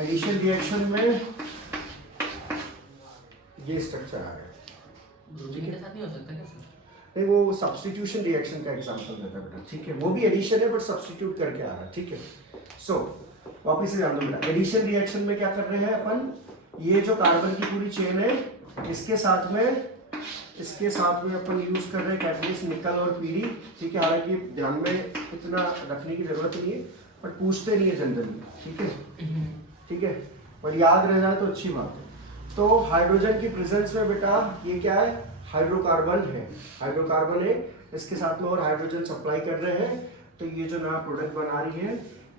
Addition reaction में ये structure आ रहा है, ब्रोमीन के साथ नहीं हो सकता क्या सर? नहीं वो सब्स्टिट्यूशन रिएक्शन का एग्जांपल देता है बेटा, ठीक है, वो भी एडिशन है बट सब्स्टिट्यूट करके आ रहा है, ठीक है। सो वापस से जान दो बेटा, एडिशन रिएक्शन में क्या कर रहे हैं अपन, ये जो कार्बन की पूरी चेन है इसके साथ में अपन यूज कर रहे हैं कैटलिस्ट निकल और पीडी, ठीक है। हालांकि ध्यान में इतना रखने की जरूरत नहीं है बट पूछते नहीं है जनरली, ठीक है, ठीक है, पर याद रह जाए तो अच्छी बात है। तो हाइड्रोजन की प्रेजेंस में बेटा ये क्या है, हाइड्रोकार्बन है, हाइड्रोकार्बन है, इसके साथ में और हाइड्रोजन सप्लाई कर रहे हैं, तो ये जो नया प्रोडक्ट बना रही है,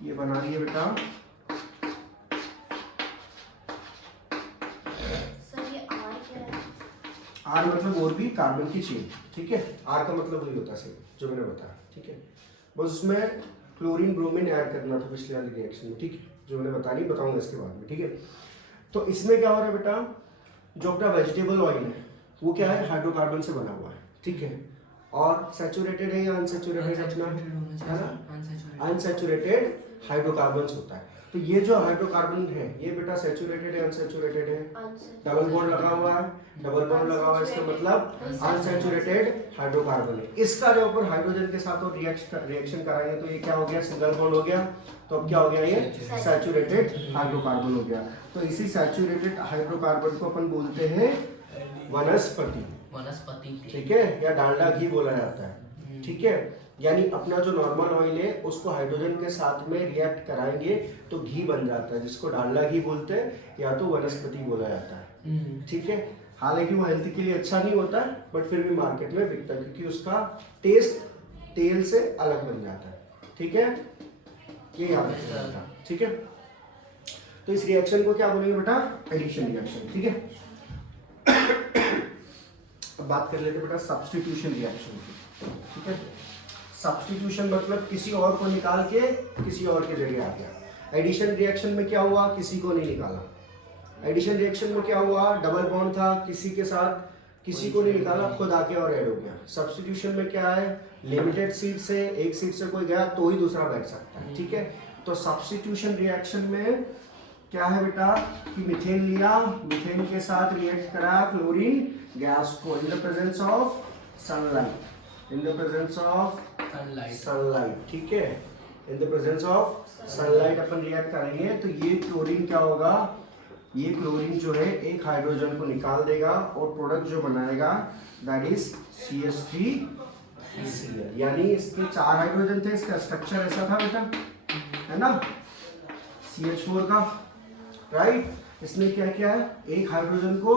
ये बना रही है बेटा, सर ये आर क्या है? आर मतलब और भी कार्बन की चेन, ठीक है, आर का मतलब वही होता है जो मैंने बताया, ठीक है। बस उसमें क्लोरीन ब्रोमीन ऐड करना था पिछले वाली रिएक्शन में, ठीक है, जो मैंने बताऊंगा इसके बाद में, ठीक है। तो इसमें क्या हो रहा है बेटा, जो अपना वेजिटेबल ऑयल है वो क्या है, हाइड्रोकार्बन से बना हुआ है, ठीक है, और सैचुरेटेड है या अनसैचुरेटेड अपना है ना, अनसैचुरेटेड हाइड्रोकार्बन्स होता है। तो ये जो हाइड्रोकार्बन है ये बेटा सैचुरेटेड है अनसैचुरेटेड है, डबल बॉन्ड लगा हुआ है, डबल बॉन्ड लगा हुआ है, इसका मतलब अनसैचुरेटेड हाइड्रोकार्बन है। इसका जो ऊपर हाइड्रोजन के साथ और रिएक्शन कराएंगे तो ये क्या हो गया, सिंगल बॉन्ड हो गया, तो अब क्या हो गया, ये सैचुरेटेड हाइड्रोकार्बन हो गया। तो इसी सैचुरेटेड हाइड्रोकार्बन को अपन बोलते हैं वनस्पति, ठीक है, या डालडा घी बोला जाता है, ठीक है। यानी अपना जो नॉर्मल ऑयल है उसको हाइड्रोजन के साथ में रिएक्ट कराएंगे तो घी बन जाता है, जिसको डालडा घी बोलते हैं या तो वनस्पति बोला जाता है, ठीक है। हालांकि वो हेल्थ के लिए अच्छा नहीं होता बट फिर भी मार्केट में बिकता है क्योंकि उसका टेस्ट तेल से अलग बन जाता है, ठीक है, ये याद रखना, ठीक है। तो इस रिएक्शन को क्या बोलेंगे बेटा, एडिशन रिएक्शन, ठीक है। अब बात कर लेते बेटा सब्स्टिट्यूशन रिएक्शन की, ठीक है। सब्स्टिट्यूशन मतलब किसी और को निकाल के किसी और के जगह आ गया। एडिशन रिएक्शन में क्या हुआ, किसी को नहीं निकाला। एडिशन रिएक्शन में क्या हुआ, डबल बॉन्ड था, किसी के साथ किसी को नहीं निकाला, खुद आके और ऐड हो गया। सब्स्टिट्यूशन में क्या है, लिमिटेड सीट से, एक सीट से कोई गया तो ही दूसरा बैठ सकता है, ठीक है। तो सब्स्टिट्यूशन रिएक्शन में क्या है बेटा कि मीथेन लिया, मीथेन के साथ रिएक्ट करा क्लोरीन गैस को in the presence of sunlight, in the presence of sunlight, ठीक है, in the presence of sunlight upon react करेंगे तो ये क्लोरीन क्या होगा, ये क्लोरीन जो है एक हाइड्रोजन को निकाल देगा और प्रोडक्ट जो बनाएगा दैट इज CH3Cl, यानी इसके 4 हाइड्रोजन थे, इसका स्ट्रक्चर ऐसा था बेटा, है ना, CH4 का, राइट। इसने क्या किया, एक हाइड्रोजन को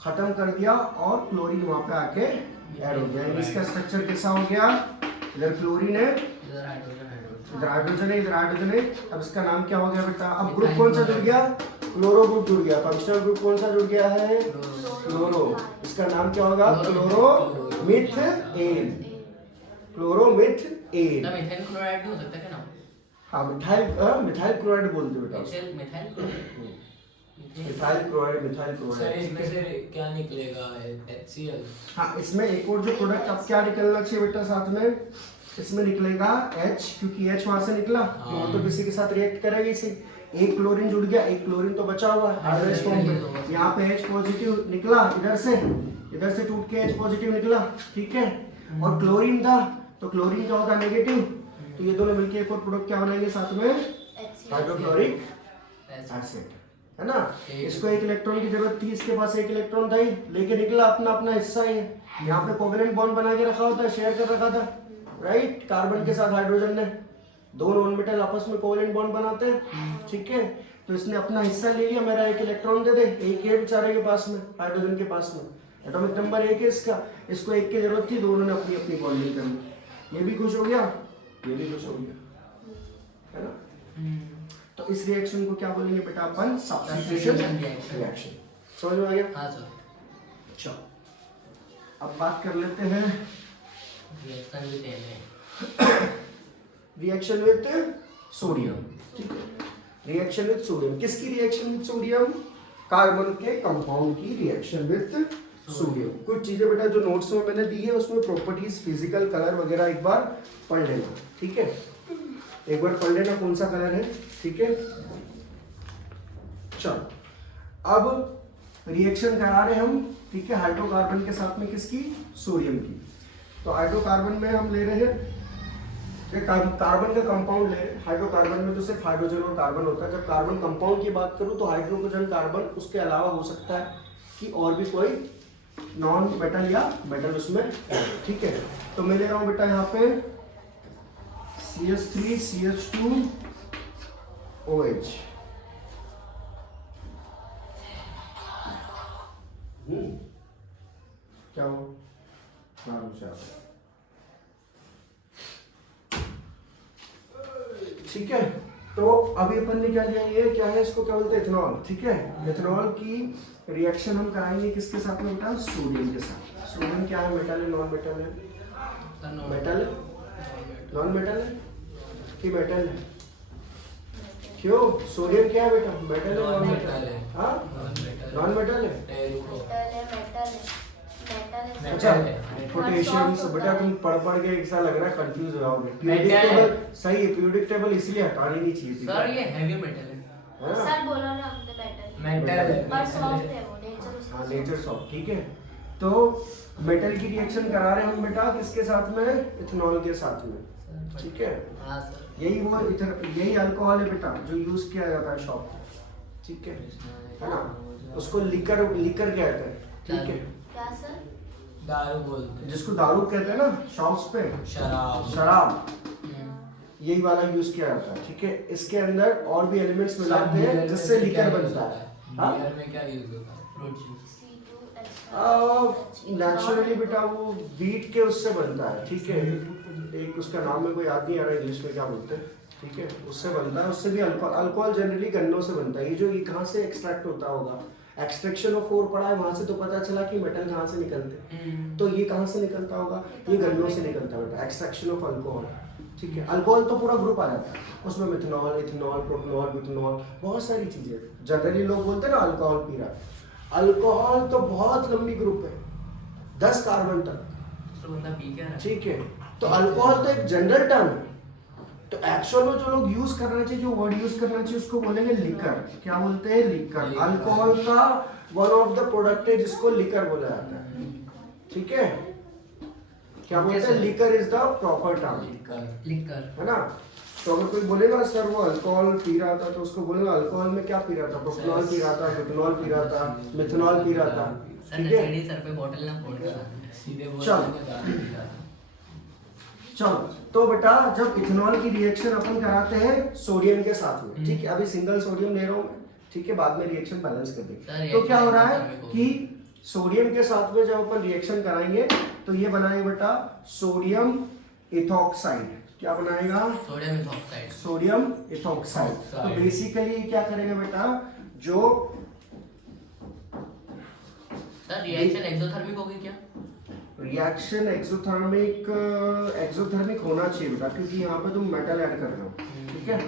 खत्म कर दिया और क्लोरीन वहां पे आके ऐड हो गया। इसका स्ट्रक्चर कैसा हो गया, इधर क्लोरीन है, इधर हाइड्रोजन है, इधर हाइड्रोजन है। अब इसका नाम क्या हो गया बेटा, अब ग्रुप कौन सा जुड़ गया, क्लोरो ग्रुप जुड़ गया। फंक्शनल ग्रुप कौन सा जुड़ गया है, क्लोरो। इसका नाम क्या होगा, क्लोरोमिथेन, क्लोरोमिथेन। ना मिथाइल क्लोराइड नहीं हो सकता क्या नाम? हाँ मिथाइल क्लोराइड बोलते बेटा, methyl chloride, methyl chloride sir इसमें से क्या निकलेगा, HCl? हाँ इसमें एक और जो प्रोडक्ट अब क्या निकलना चाहिए बेटा साथ में, इसमें निकलेगा H, क्योंकि H वहां से निकला तो वो तो किसी के साथ रिएक्ट करेगा इसे। एक क्लोरीन जुड़ गया, एक क्लोरीन तो बचा हुआ है हाइड्रोजन फॉर्म में, यहाँ पे H पॉजिटिव निकला, इधर से टूट के H पॉजिटिव निकला, ठीक है, और क्लोरीन था तो क्लोरीन क्या होगा, नेगेटिव। तो ये दोनों मिलके एक और प्रोडक्ट क्या बनाएंगे साथ में, हाइड्रोक्लोरिक एसिड, है ना। इसको एक इलेक्ट्रॉन की जरूरत थी, इसके पास एक इलेक्ट्रॉन था ही, लेके निकला अपना अपना हिस्सा ही है। यहाँ पे कोवेलेंट बॉन्ड बना के रखा होता है, शेयर कर रखा था, राइट। कार्बन के साथ हाइड्रोजन ने, दो नॉन मेटल आपस में कोवेलेंट बॉन्ड बनाते हैं, ठीक है। तो इसने अपना हिस्सा ले लिया, मेरा एक इलेक्ट्रॉन दे दे, एक है बेचारे के पास में, हाइड्रोजन के पास में, एटॉमिक नंबर 1 है इसका, इसको एक की जरूरत थी, दोनों ने अपनी अपनी बॉन्डिंग कर ली, ये भी खुश हो गया, ये भी खुश हो गया, है ना। तो इस रिएक्शन को क्या बोलेंगे बेटा अपन, सब्स्टिट्यूशन रिएक्शन। समझ में आ गया? हाँ सर। चलो अब बात कर लेते हैं रिएक्शन विद सोडियम, ठीक है। रिएक्शन विद सोडियम, किसकी रिएक्शन विद सोडियम, कार्बन के कंपाउंड की रिएक्शन विद सोडियम। कुछ चीजें बेटा जो नोट्स में मैंने दी है उसमें प्रॉपर्टीज, फिजिकल, कलर वगैरह एक बार पढ़ लेना, ठीक है, एक बार पढ़ लेना कौन सा कलर है, ठीक है। चलो अब रिएक्शन करा रहे हम, ठीक है, हाइड्रोकार्बन के साथ में किसकी, सोडियम की। तो हाइड्रोकार्बन में हम ले रहे हैं कार्बन का कंपाउंड ले रहे हैं। हाइड्रोकार्बन में तो सिर्फ हाइड्रोजन और कार्बन होता है। जब कार्बन कंपाउंड की बात करूं तो हाइड्रोजन कार्बन उसके अलावा हो सकता है कि और भी कोई नॉन मेटल या मेटल उसमें है, ठीक है। तो मैं ले रहा हूं बेटा यहाँ पे CH3 CH2 OH। क्या हो, ठीक है। तो अभी अपन ने क्या लिया, ये क्या है, इसको क्या बोलते हैं, इथेनॉल, ठीक है। इथेनॉल की रिएक्शन हम कराएंगे किसके साथ में बेटा, सोडियम के साथ। सोडियम क्या है, मेटल है नॉन मेटल है, मेटल है नॉन मेटल है कि मेटल है, क्यों, सोडियम क्या है बेटा, मेटल है नॉन मेटल है, हाँ नॉन मेटल है। अच्छा पोटेशियम से बेटा तुम पढ़ के एक साल लग रहा है कंफ्यूज हो जाओगे। पीरियोडिक टेबल सही है, पीरियोडिक टेबल इसलिए हटानी नहीं चाहिए थी सर ये हैवी मेटल है। सर बोला ना हमने मेटल है। पर सॉफ्ट है वो, नेचर हाँ नेचर सॉफ्ट, ठीक है। तो मेटल की रिएक्शन करा रहे हम बेटा किसके साथ में, इथेनॉल के साथ में, ठीक है। हाँ सर। यही अल्कोहल है बेटा जो यूज किया जाता है शॉप में, ठीक है ना। उसको लिकर कहते हैं, ठीक है। क्या सर, दारू बोलते हैं, जिसको दारू कहते हैं ना शॉप्स पे, शराब यही वाला यूज किया जाता है, ठीक है। इसके अंदर और भी एलिमेंट्स मिलाते हैं जिससे लिकर बनता है। हाँ बियर में क्या यूज होता है, फ्रूट जूस। नेचुरली बेटा वो वीट के उससे बनता है, ठीक है। एक उसका नाम है कोई याद नहीं आ रहा इंग्लिश में क्या बोलते हैं, ठीक है, उससे बनता है। उससे भी अल्कोहल जनरली गन्नों से बनता है। ये कहाँ से एक्सट्रैक्ट होता होगा, एक्सट्रैक्शन ऑफ ओर पढ़ा है वहां से, तो पता चला कि मेटल कहाँ से निकलते हैं। तो ये कहाँ से निकलता होगा, ये गन्नों से निकलता है, एक्सट्रैक्शन ऑफ अल्कोहल, ठीक है। अल्कोहल तो पूरा ग्रुप आ जाता है उसमें, मिथेनॉल, इथेनॉल, प्रोपेनॉल, ब्यूटेनॉल, बहुत सारी चीजें। जनरली लोग बोलते हैं ना अल्कोहल पी रहा है, अल्कोहल तो बहुत लंबी ग्रुप है, 10 कार्बन तक, तो बंदा पी क्या रहा है? ठीक है। तो अल्कोहल तो एक जनरल टर्म है। तो एक्चुअल में जो लोग यूज करना चाहिए, जो वर्ड यूज करना चाहिए उसको बोलेंगे लिकर। क्या बोलते हैं, लिकर। अल्कोहल का वन ऑफ द प्रोडक्ट है जिसको लिकर बोला जाता है, ठीक है। क्या बोलते हैं, liquor is the proper term, liquor है ना। तो अगर कोई बोलेगा सर वो अल्कोहल पी रहा था, तो उसको बोलेगा अल्कोहल में क्या पी रहा था, प्रोपेनॉल पी रहा था, ब्यूटेनॉल पी रहा था, मिथेनॉल पी रहा था, सर ठीक है। नशेड़ी सर पे बॉटल ना फोड़ के सीधे चलो चलो। तो बेटा जब इथेनॉल की रिएक्शन अपन कराते हैं सोडियम के साथ में, ठीक है। अभी सिंगल सोडियम ले रहा हूँ मैं, ठीक है, बाद में रिएक्शन बैलेंस कर देंगे। तो क्या हो रहा है कि सोडियम के साथ में जब अपन रिएक्शन कराएंगे तो ये बनाएगा बेटा सोडियम इथॉक्साइड। क्या बनाएगा, सोडियम इथॉक्साइड। Sodium ethoxide. तो बेसिकली क्या करेगा बेटा, जो सर रिएक्शन एक्सोथर्मिक होगी क्या? रिएक्शन एक्सोथर्मिक होना चाहिए बेटा, क्योंकि यहाँ पे तुम मेटल ऐड कर रहे हो, ठीक है।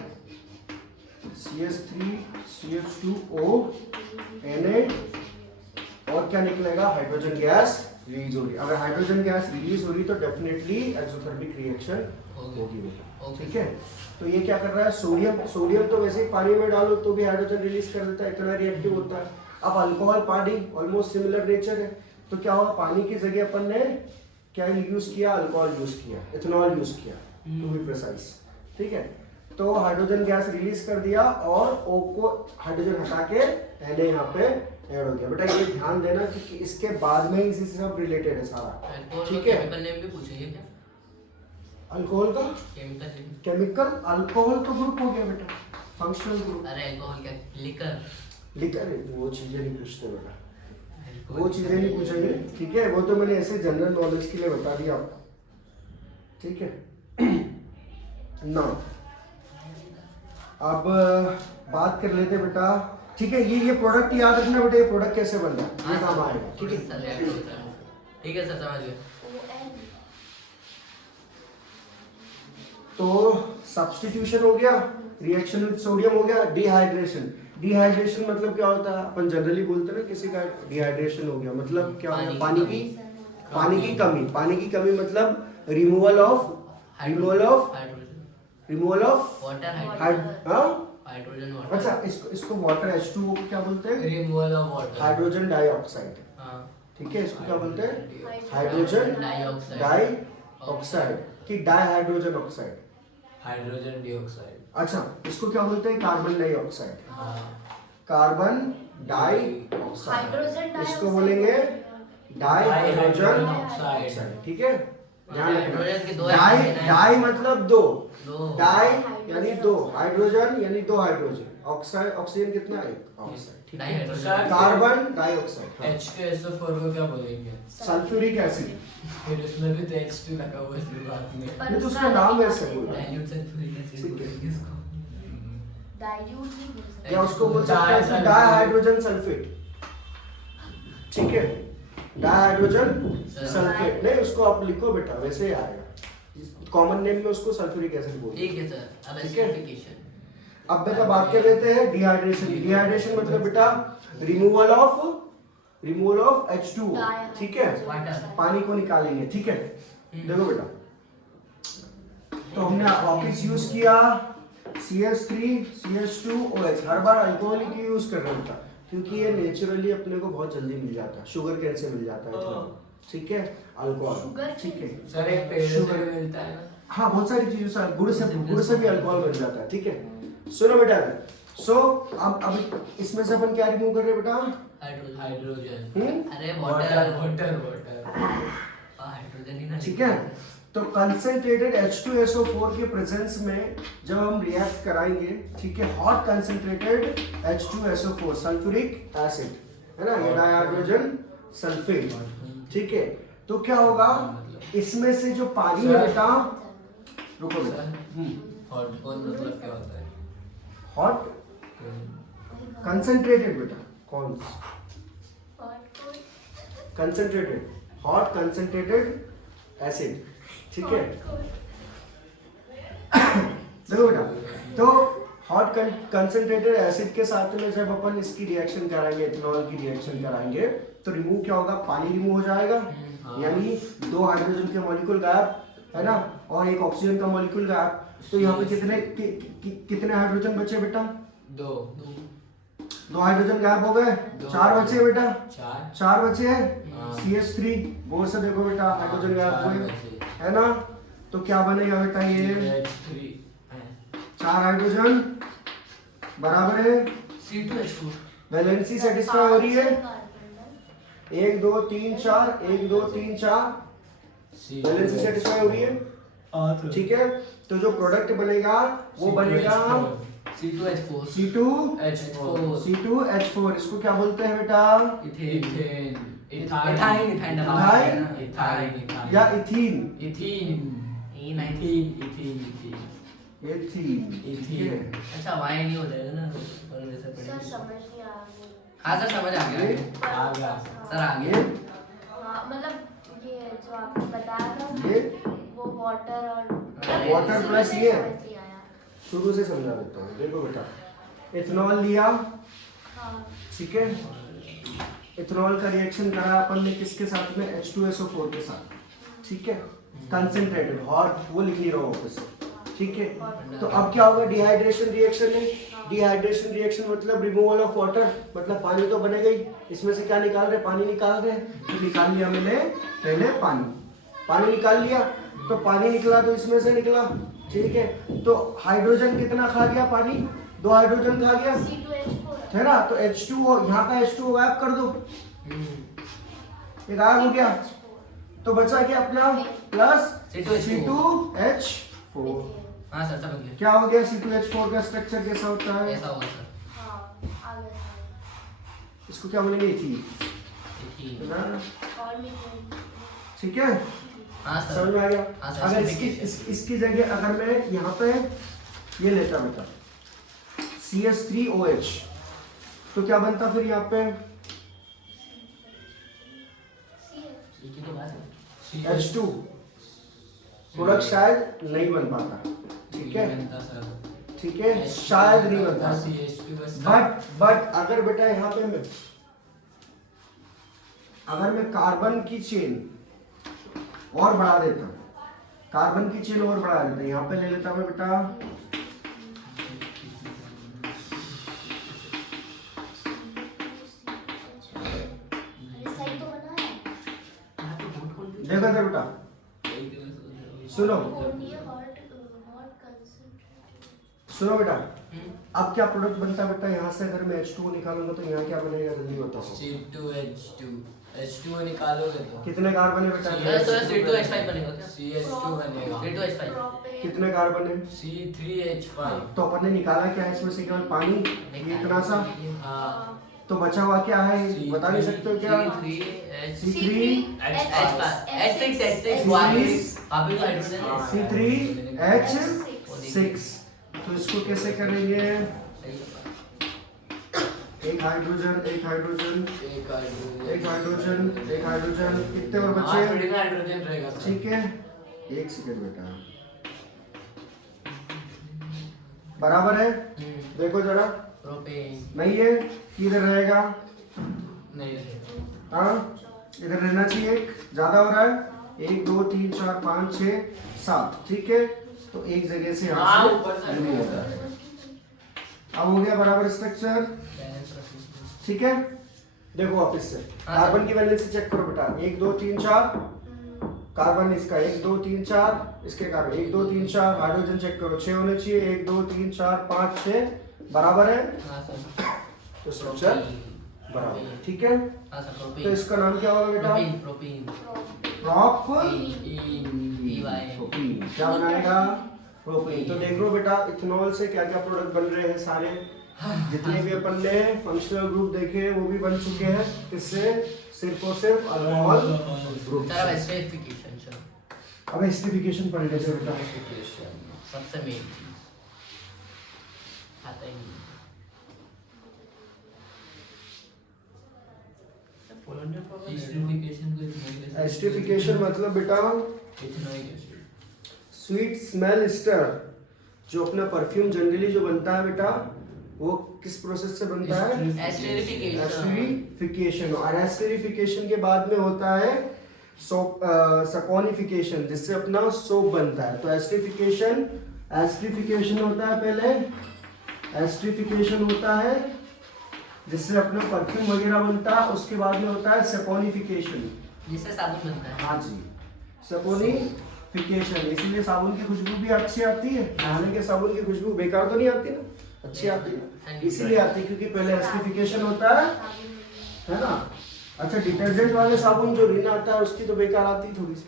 CH3 CH2O Na और क्या निकलेगा, हाइड्रोजन गैस रिलीज होगी। अगर हाइड्रोजन गैस रिलीज हो रही तो डेफिनेटली एक्सोथर्मिक रिएक्शन होगी बेटा, ठीक है। तो ये क्या कर रहा है, सोडियम तो वैसे ही पानी में डालो तो भी हाइड्रोजन रिलीज कर देता है, इतना रिएक्टिव होता है। अब अल्कोहल पानी ऑलमोस्ट सिमिलर नेचर है, तो क्या हुआ, पानी की जगह अपन ने क्या यूज किया, अल्कोहल यूज किया, इथेनॉल यूज किया, टू बी प्रिसाइज, ठीक है। तो हाइड्रोजन गैस रिलीज कर दिया और O को हाइड्रोजन हटा के Na यहाँ पे ऐड हो गया। बेटा ये ध्यान देना क्योंकि इसके बाद में इसी से सब रिलेटेड है सारा, ठीक है। केमिकल नेम भी पूछेंगे क्या? अल्कोहल का केमिकल, अल्कोहल तो ग्रुप हो गया बेटा, फंक्शनल ग्रुप। अरे अल्कोहल क्या, लिकर। लिकर वो चीजें नहीं पूछते बेटा, वो चीजें नहीं पूछेंगे, ठीक है। वो तो मैंने ऐसे जनरल नॉलेज के लिए बता दिया आपको, ठीक है ना। अब बात कर लेते बेटा, ठीक है। ये प्रोडक्ट याद रखना बेटा, ये प्रोडक्ट कैसे बन रहा है, ये काम आएगा, ठीक है। सर रिएक्ट होता है, ठीक है सर, समझ गए। ON तो सब्स्टिट्यूशन हो गया, रिएक्शन विद सोडियम हो गया, डिहाइड्रेशन। डिहाइड्रेशन मतलब क्या होता है, अपन जनरली बोलते हैं ना किसी का डिहाइड्रेशन हो गया, मतलब क्या हो गया, पानी की कमी। पानी की कमी मतलब removal of hydrogen, water, hydrogen water. अच्छा इसको वाटर H2O को क्या बोलते हैं? Removal of water. Hydrogen dioxide. हाँ। ठीक है, इसको क्या बोलते हैं? Hydrogen hydrogen dioxide. डाइऑक्साइड कि डाइहाइड्रोजन ऑक्साइड। Hydrogen dioxide. अच्छा, इसको क्या बोलते हैं? Carbon dioxide. हाँ। कार्बन डाइऑक्साइड, हाइड्रोजन इसको बोलेंगे डाइहाइड्रोजन ऑक्साइड। ऑक्साइड। ठीक है, ध्यान हाइड्रोजन के दो रखना। डाई हाइड्रोजन हैं। डाई मतलब दो, दो। डाई यानी दो, हाइड्रोजन यानी दो हाइड्रोजन, ऑक्साइड ऑक्सीजन कितना? एक ऑक्साइड। ठीक है, डाइहाइड्रोजन। Carbon dioxide. H2SO4 को क्या बोलेंगे? Sulphuric acid. फिर उसमें भी तो H2 लगा हुआ है शुरुआत में। पर ये तो उसका उसका नाम नहीं वैसे बोलेंगे। बोला। डाइल्यूट सल्फ्यूरिक एसिड ठीक है। बोलेंगे इसको। डाइल्यूट नहीं बोल सकते। या उसको बोल सकते हैं डाइहाइड्रोजन सल्फेट। ठीक है, डाइहाइड्रोजन सल्फेट। नहीं, उसको आप लिखो बेटा, वैसे ही आएगा। कॉमन नेम में उसको सल्फ्यूरिक एसिड बोलते हैं। ठीक है सर। अब ठीक है। एसिडिफिकेशन। अब बेटा बात कर लेते हैं डिहाइड्रेशन। डिहाइड्रेशन मतलब बेटा रिमूवल ऑफ H2O। ठीक है, पानी को निकालेंगे। ठीक है, देखो बेटा, तो हमने वापिस यूज किया CH3 CH2OH। हर बार अल्कोहल ही यूज कर रहे होता, क्योंकि ये नेचुरली अपने को बहुत जल्दी मिल जाता है, शुगर केन से मिल जाता है इथेनॉल। ठीक है, अल्कोहल। शुगर ठीक है, सर एक पेड़ से शुगर। भी मिलता है ना? हाँ, बहुत सारी चीजों से, गुड़ से भी अल्कोहल बन जाता है। ठीक है, सुनो बेटा। अब इसमें से अपन क्या रिमूव कर रहे हैं बेटा? हाइड्रोजन। हाइड्रोजन। अरे water water. Water water. Hydrogen ही ना। ठीक है, तो कंसंट्रेटेड H2SO4 के प्रेजेंस में जब हम रिएक्ट कराएंगे, ठीक है, hot concentrated H2SO4 sulphuric acid है ना, ये डाइहाइड्रोजन सल्फेट। ठीक है, तो क्या होगा? इसमें से जो पानी है बेटा, रुको बेटा, हॉट कौन मतलब क्या होता है? हॉट कंसंट्रेटेड बेटा, कौन कंसंट्रेटेड? Hot concentrated acid. ठीक है, देखो बेटा, तो हॉट कंसंट्रेटेड एसिड के साथ में जब अपन इसकी रिएक्शन कराएंगे, इथेनॉल की रिएक्शन कराएंगे, तो रिमूव क्या होगा? पानी रिमूव हो जाएगा, यानी दो हाइड्रोजन के मॉलिक्यूल गायब, है ना, और एक ऑक्सीजन का मॉलिक्यूल गायब। तो यहाँ पे कितने हाइड्रोजन बचे बेटा? दो। दो हाइड्रोजन गायब हो गए, चार बचे बेटा, चार बचे हैं। हाँ। CH3 गौर से देखो बेटा, हाइड्रोजन गायब चार हुए, बचे। है ना, तो क्या बनेगा बेटा? ये H3 चार हाइड्रोजन बराबर है, C2H4। वैलेंसी सेटिस्फाई हो रही है, 1 2 3 4, 1 2 3 4, वैलेंसी सेटिस्फाई हो रही है। ठीक है, तो जो प्रोडक्ट बनेगा वो बनेगा C2H4। C2H4। इसको क्या बोलते हैं बेटा? इथेन। इथाइन इथाइन डाला इथाइन? है ना। इथाइन या इथीन? एथीन। ठीक है, अच्छा वाई नहीं हो जाएगा ना और वैसे सर पड़ेगा। समझ नहीं आ रहा। हाँ सर समझ आ गया। ये? आ गया। सर आ ये गया। हाँ, मतलब ये जो आपने बताया था ये वो वाटर और वाटर प्लस ये समझ नहीं आया। शुरू से समझा देता हूँ। देखो बेटा, इथेनॉल लिया, हाँ, ठीक है, इथेनॉल का रिएक्शन करा अपन ने किसके साथ में? H2SO4 के साथ। ठीक है, कंसंट्रेटेड, हॉट, वो लिख नहीं रहा हूँ वापस से। ठीक है, तो अब क्या होगा? डिहाइड्रेशन रिएक्शन है। डिहाइड्रेशन रिएक्शन मतलब रिमूवल ऑफ वाटर, मतलब पानी तो बनेगा ही। इसमें से क्या निकाल रहे? पानी निकाल रहे हैं। तो निकाल लिया मैंने पहले पानी निकाल लिया, तो पानी निकला तो इसमें से निकला। ठीक है, तो हाइड्रोजन कितना खा गया पानी? 2 हाइड्रोजन खा गया, C2H4 है ना, तो H2O, यहाँ का H2O गायब कर दो, ये गायब हो गया, तो बचा क्या अपना? Plus C2H4। हाँ सर समझ गया। क्या हो गया? C2H4 का स्ट्रक्चर कैसा होता है? ऐसा होगा सर। हाँ, आ गया। इसको क्या बोलेंगे? Ethene, ethene. है ना? और मीथेन। ठीक है, हाँ सर। समझ में आ गया? हाँ सर, अगर acidification। इसकी जगह अगर मैं यहाँ पे ये लेता बेटा CH3OH, तो क्या बनता फिर यहाँ पे? एक ही तो बात है। H2 प्रोडक्ट शायद नहीं बन पाता। ठीक है, ठीक है, शायद नहीं बनता। बट अगर बेटा यहाँ पे अगर मैं कार्बन की चेन और बढ़ा देता, यहाँ पे ले लेता मैं बेटा देखो इधर बेटा, सुनो सुनो बेटा, अब क्या प्रोडक्ट बनता है बेटा, यहाँ से अगर मैं H2O निकालूंगा तो यहाँ क्या बनेगा, जल्दी बताओ। C2H2 H2O निकालोगे तो कितने कार्बन है बेटा? ये तो C2H5 बनेगा क्या? CH2 बनेगा। C2H5 कितने कार्बन है? C3H5। तो अपन ने निकाला क्या है इसमें से, केवल पानी, ये इतना सा, हाँ तो बचा हुआ क्या है, बता नहीं सकते हो क्या? C3H6, तो इसको कैसे करेंगे, एक हाइड्रोजन एक हाइड्रोजन एक हाइड्रोजन एक हाइड्रोजन, कितने और बचे? हाइड्रोजन रहेगा सर। ठीक है, एक सेकंड बेटा, बराबर है, देखो जरा, प्रोपेन नहीं है, किधर रहेगा, नहीं रहेगा। हाँ इधर रहना चाहिए, एक ज्यादा हो रहा है, 1 2 3 4 5 6 7, ठीक है, तो एक जगह से हाँ, यहाँ ऊपर से से remove हो रहा है। अब हो गया बराबर स्ट्रक्चर, ठीक है, देखो वापस से कार्बन की वैलेंसी चेक करो बेटा, 1 2 3 4 कार्बन इसका 1 2 3 4, इसके कार्बन 1 2 3 4, हाइड्रोजन चेक करो 6 होने चाहिए, 1 2 3 4 5 6, बराबर है, हाँ सर तो स्ट्रक्चर बराबर है, ठीक है, हाँ सर तो प्रोपेन इसका नाम क्या होगा बेटा, प्रोपेन प्रोपीन, क्या बनाएगा, प्रोपीन। तो देख लो बेटा, इथेनॉल से क्या क्या प्रोडक्ट बन रहे हैं, सारे जितने भी अपन ने फंक्शनल ग्रुप देखे वो भी बन चुके हैं, इससे सिर्फ और सिर्फ अल्कोहल ग्रुप। सर अब एस्टरिफिकेशन सर, अब एस्टरिफिकेशन पढ़ लेते बेटा, सबसे मेन चीज आता ही नहीं। एस्टरिफिकेशन मतलब बेटा स्वीट स्मेल स्टर, जो अपना परफ्यूम जनरली जो बनता है बेटा, वो किस प्रोसेस से बनता है, एस्टरिफिकेशन, और एस्टरिफिकेशन के बाद में होता है सपोनिफिकेशन, जिससे अपना सोप बनता है। तो एस्टरिफिकेशन होता है पहले, एस्टरिफिकेशन होता है जिससे अपना परफ्यूम वगैरह बनता है, उसके बाद में होता है सपोनिफिकेशन, जिससे साबुन बनता है। हाँ जी, सपोनिफिकेशन, इसीलिए साबुन की खुशबू भी अच्छी आती है, नहाने के साबुन की खुशबू बेकार तो नहीं आती ना, अच्छी आती है, इसीलिए आती है क्योंकि पहले एस्टरिफिकेशन होता है ना। अच्छा, डिटर्जेंट वाले साबुन जो रिन आता है उसकी तो बेकार आती है थोड़ी सी,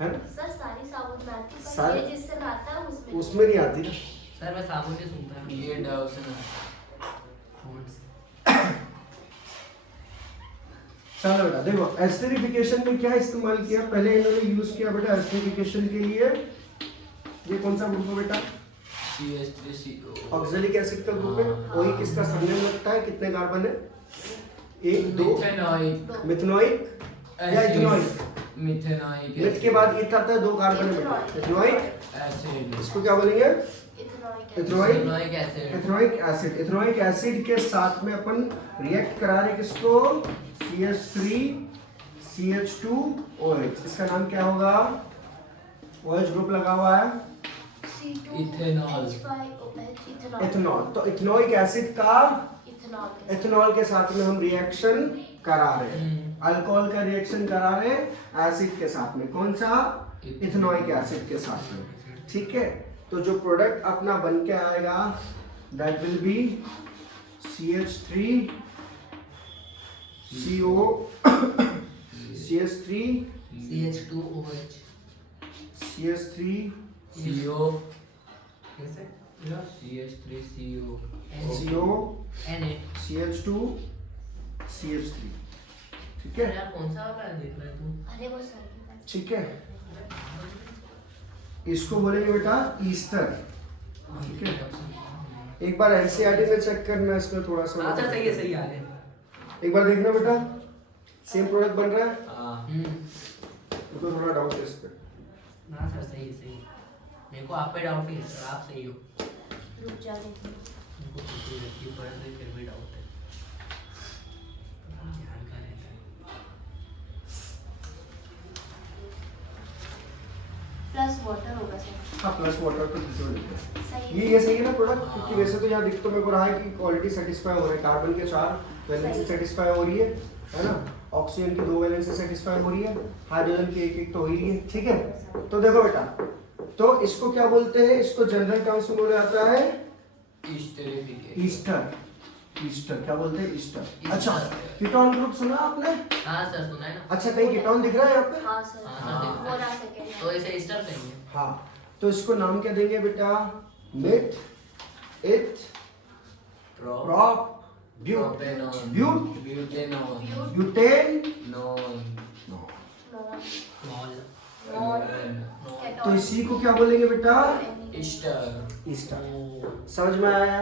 है ना, सर सारी साबुन में आती है, पर सारी- ये जिससे नहाता है उसमें उसमें नहीं आती ना। सर मैं साबुन नहीं सुनता ये डव से चलो बेटा देखो, एस्टरिफिकेशन में क्या इस्तेमाल किया, पहले इन्होंने यूज किया बेटा एस्टरिफिकेशन के लिए, ये कौन सा ग्रुप है बेटा, CH3CO। ऑक्सैलिक एसिड का ग्रुप है, वही किसका सरनेम लगता है, कितने कार्बन है, 1 2, मिथेनॉइक मिथेनॉइक या इथेनॉइक, मिथेनॉइक मिथ के बाद ईथ आता है, 2 कार्बन है बेटा, इथेनॉइक, एसिड। इसको क्या बोलेंगे, ethanoic ethanoic acid. Ethanoic acid. Ethanoic acid के साथ में अपन रिएक्ट करा रहे किसको, CH3 CH2OH, इसका नाम क्या होगा, OH ग्रुप लगा हुआ है, इथेनॉल। इथेनॉल। तो इथेनॉइक एसिड का इथेनॉल के साथ में हम रिएक्शन करा रहे हैं, अल्कोहल का रिएक्शन करा रहे हैं एसिड के साथ में, कौन सा, इथेनॉइक एसिड के साथ में, ठीक है। तो जो प्रोडक्ट अपना बन के आएगा that will be CH3CO CH3 CH2OH CH3 CO कैसे CH3CO CO Na CH2 CH3, ठीक है, यार कौन सा वाला देख रहा है तू? अरे वो सर ठीक है। इसको बोलेंगे बेटा ईस्टर, ठीक है। एक बार एनसीईआरटी में चेक करना, इसमें थोड़ा सा हाँ सर सही है सही आ रहे हैं। एक बार देखना बेटा, सेम प्रोडक्ट बन रहा है, हाँ तो थोड़ा डाउट है इस पे, हाँ सर सही है सही है। मेरे को आप पे डाउट नहीं है सर, आप सही हो। रुक जा देखो, मेरे को खुशी रहती है पर फिर भी डाउट है, ध्यान का रहता है। प्लस वाटर होगा सर, हाँ प्लस वाटर तो बिल्कुल है। सही ये सही है ना प्रोडक्ट, क्योंकि वैसे तो यहाँ दिख तो मेरे को रहा है कि क्वालिटी सेटिस्फाई हो रहा है, कार्बन के 4 वैलेंसी सेटिस्फाई हो रही है ना, ऑक्सीजन की 2 वैलेंसी सेटिस्फाई हो रही है, हाइड्रोजन की एक तो हो ही रही है, ठीक है। तो देखो बेटा, तो इसको क्या बोलते हैं, इसको जनरल टर्म्स में बोला जाता है Esterification. ईस्टर क्या बोलते हैं, ईस्टर। अच्छा, कीटोन ग्रुप सुना आपने? हाँ सर सुना है ना। अच्छा, कहीं कीटोन दिख रहा है यहाँ पे? हाँ सर, हाँ। बोरा सेकेंड तो इसे ईस्टर कहेंगे। हाँ, तो इसको नाम क्या देंगे बेटा, meth, eth, Prop. Prop, but, Propanol. But, Butanol. Butane, Non. मॉल। Non. तो इसी को क्या बोलेंगे बेटा, Ester. ईस्टर। समझ में आया?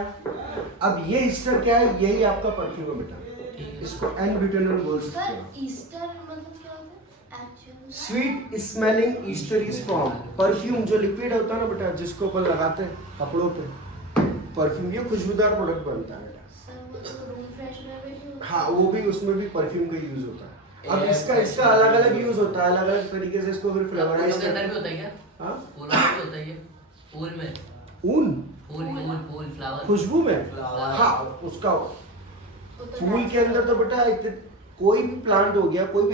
अब ये ईस्टर क्या है, यही आपका परफ्यूम है बेटा, इसको एन ब्यूटेनॉल बोल सकते सर हो। ईस्टर मतलब क्या होता है actually? Sweet smelling Easter is form, perfume जो लिक्विड होता है ना बेटा, जिसको अपन लगाते हैं कपड़ों पे, परफ्यूम, ये खुशबूदार प्रोडक्ट बनता है बेटा। सर वो तो रूम फ्रेशनर में भी होता है। हाँ, वो भी, उसमें भी परफ्यूम का यूज होता है। अब Air इसका freshener अलग अलग यूज होता है, अलग अलग तरीके से इसको फिर फ्लेवराइज फूलों के अंदर भी होता है क्या? हाँ, फूलों में भी होता है ये? फूल में? ऊन फूल फ्लावर। खुशबू में, Flower. हाँ उसका वो तो फूल के अंदर तो बेटा कोई भी प्लांट हो गया, कोई भी